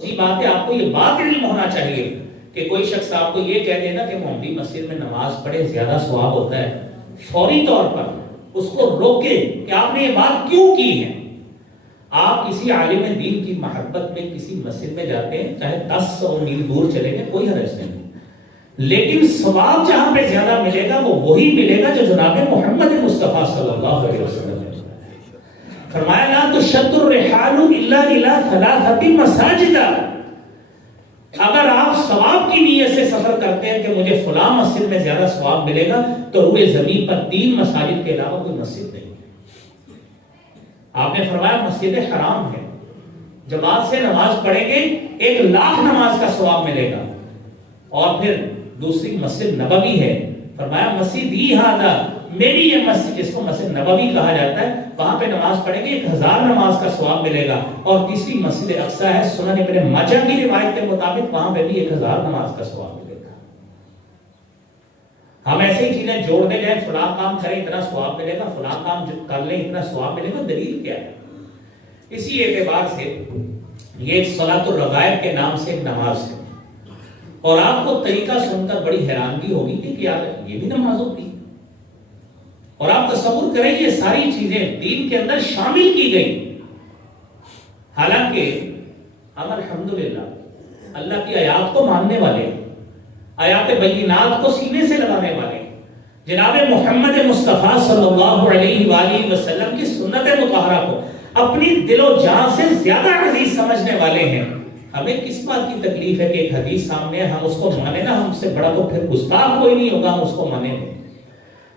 جی بات ہے، آپ کو یہ بات علم ہونا چاہیے کہ کوئی شخص آپ کو یہ کہہ دینا کہ محمدی مسجد میں نماز پڑھے زیادہ ثواب ہوتا ہے، فوری طور پر اس کو روکے کہ آپ نے یہ بات کیوں کی ہے۔ آپ کسی عالم دین کی محبت میں کسی مسجد میں جاتے ہیں، چاہے 10 میل دور چلے گئے، کوئی حرج نہیں، لیکن ثواب جہاں پہ زیادہ ملے گا وہ وہی ملے گا جو جناب محمد مصطفیٰ صلی اللہ علیہ وسلم نے فرمایا، لا تشد الرحال الا الى 3 مساجد۔ اگر آپ ثواب کی نیت سے سفر کرتے ہیں کہ مجھے فلاں مسجد میں زیادہ ثواب ملے گا، تو روئے زمین پر 3 مساجد کے علاوہ کوئی مسجد نہیں۔ آپ نے فرمایا مسجد حرام ہے، جماعت سے نماز پڑھیں گے 1,00,000 نماز کا ثواب ملے گا۔ اور پھر دوسری مسجد نبوی ہے، فرمایا مسجد ہی ہاذا، میری یہ مسجد جس کو مسجد نبوی کہا جاتا ہے، وہاں پہ نماز پڑھیں گے 1,000 نماز کا ثواب ملے گا۔ اور تیسری مسجد اقصی ہے، سنن ابن ماجہ کی روایت کے مطابق وہاں پہ بھی 1,000 نماز کا ثواب ملے گا۔ ہم ایسے ہی چیزیں جوڑتے جائیں، فلاں کام کریں اتنا ثواب ملے گا، فلاں کام کر لیں اتنا ثواب ملے گا، دلیل کیا ہے؟ اسی اعتبار سے یہ ایک صلاۃ الرغائب کے نام سے ایک نماز ہے، اور آپ کو طریقہ سن کر بڑی حیرانگی ہوگی کہ کیا یہ بھی نماز ہوتی ہے؟ اور آپ تصور کریں یہ ساری چیزیں دین کے اندر شامل کی گئی، حالانکہ ہم الحمدللہ اللہ کی آیات کو ماننے والے ہیں، آیات بینات کو سینے سے لگانے والے ہیں، جناب محمد مصطفیٰ صلی اللہ علیہ وآلہ وسلم کی سنت مطہرہ کو اپنی دل و جان سے زیادہ عزیز سمجھنے والے ہیں۔ ہمیں کس بات کی تکلیف ہے کہ ایک حدیث سامنے ہے ہم اس کو مانے نا، ہم سے بڑا تو پھر گستاخ کوئی نہیں ہوگا، ہم اس کو مانے نہیں۔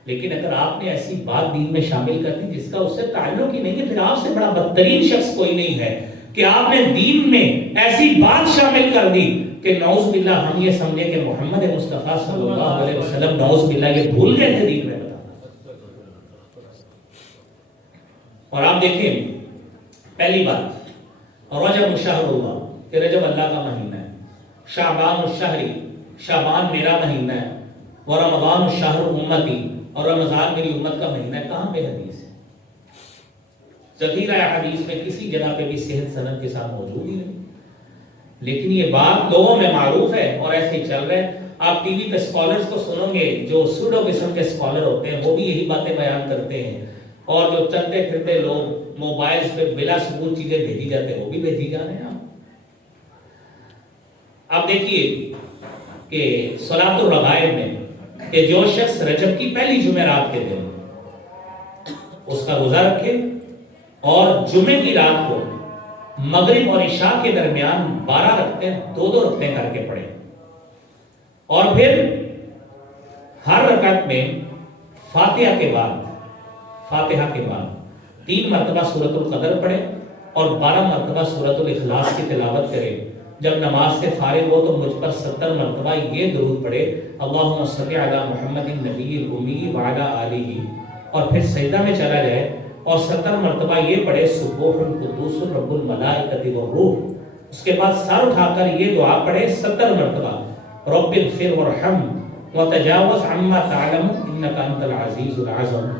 لیکن اگر آپ نے ایسی بات دین میں شامل کر دی جس کا اس سے تعلق ہی نہیں ہے، پھر آپ سے بڑا بدترین شخص کوئی نہیں ہے کہ آپ نے دین میں ایسی بات شامل کر دی کہ نعوذ باللہ ہم یہ سمجھے کہ محمد مصطفیٰ صلی اللہ علیہ وسلم نعوذ باللہ یہ بھول گئے تھے دین میں بتانا۔ اور آپ دیکھیں پہلی بات، رجب شہر اللہ، کہ رجب اللہ کا مہینہ ہے، شعبان الشہری، شعبان میرا مہینہ ہے، ورمضان الشہر امتی، اور رمضان میری امت کا مہینہ ہے۔ کہاں پہ حدیث ہے؟ ذخیرہ حدیث میں کسی جگہ پہ بھی صحت سند کے ساتھ موجود ہی نہیں، لیکن یہ بات لوگوں میں معروف ہے اور ایسے ہی چل رہے ہیں۔ آپ ٹی وی پہ اسکالرز کو سنو گے، جو سوڈو قسم کے اسکالر ہوتے ہیں وہ بھی یہی باتیں بیان کرتے ہیں، اور جو چلتے پھرتے لوگ موبائلز پہ بلا ثبوت چیزیں بھیجی جاتے ہیں وہ بھی بھیجی جا رہے ہیں۔ آپ دیکھیے کہ صلاۃ الرغائب میں کہ جو شخص رجب کی پہلی جمعرات کے دن اس کا روزہ رکھے اور جمعے کی رات کو مغرب اور عشاء کے درمیان 12 رکعتیں 2 رکعتیں کر کے پڑھے، اور پھر ہر رکعت میں فاتحہ کے بعد 3 مرتبہ سورۃ القدر پڑھے اور 12 مرتبہ سورۃ الاخلاص کی تلاوت کرے۔ جب نماز سے فارغ ہو تو مجھ پر 70 مرتبہ یہ درود پڑھے، اللہم صلی علی محمد النبی الامی وعلی آلہ، اور پھر سجدہ میں چلا جائے اور 70 مرتبہ یہ پڑھے سبوح القدوس رب الملائکۃ والروح۔ اس کے بعد سر اٹھا کر یہ دعا پڑھے 70 مرتبہ، رب اغفر وارحم وتجاوز عما تعلم انک انت العزیز العظیم۔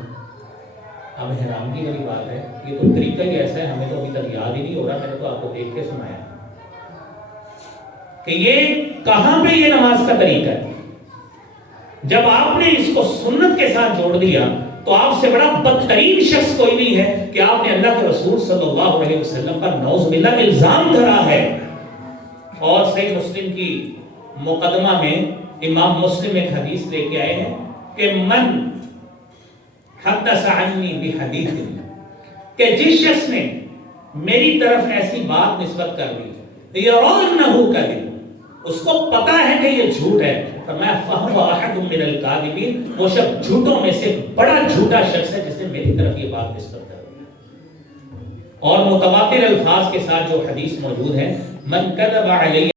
اب حیرانگی والی بات ہے، یہ تو طریقہ ہی ایسا ہے، ہمیں تو ابھی تک یاد ہی نہیں ہو رہا، میں نے تو آپ کو دیکھ کے سنایا کہ یہ کہاں پہ یہ نماز کا طریقہ ہے۔ جب آپ نے اس کو سنت کے ساتھ جوڑ دیا تو آپ سے بڑا بدترین شخص کوئی نہیں ہے کہ آپ نے اللہ کے رسول صلی اللہ علیہ وسلم پر نعوذ باللہ الزام دھرا ہے۔ اور صحیح مسلم کی مقدمہ میں امام مسلم ایک حدیث لے کے آئے ہیں کہ من حدث عنی بحدیث، کہ جس شخص نے میری طرف ایسی بات نسبت کر دی یرونہ کذب، اس کو پتا ہے کہ یہ جھوٹ ہے، فرمایا فہو احد من الکاذبین، وہ شخص جھوٹوں میں سے بڑا جھوٹا شخص ہے جس نے میری طرف یہ بات نسبت کر دی۔ اور متواتر الفاظ کے ساتھ جو حدیث موجود ہے، من کذب علی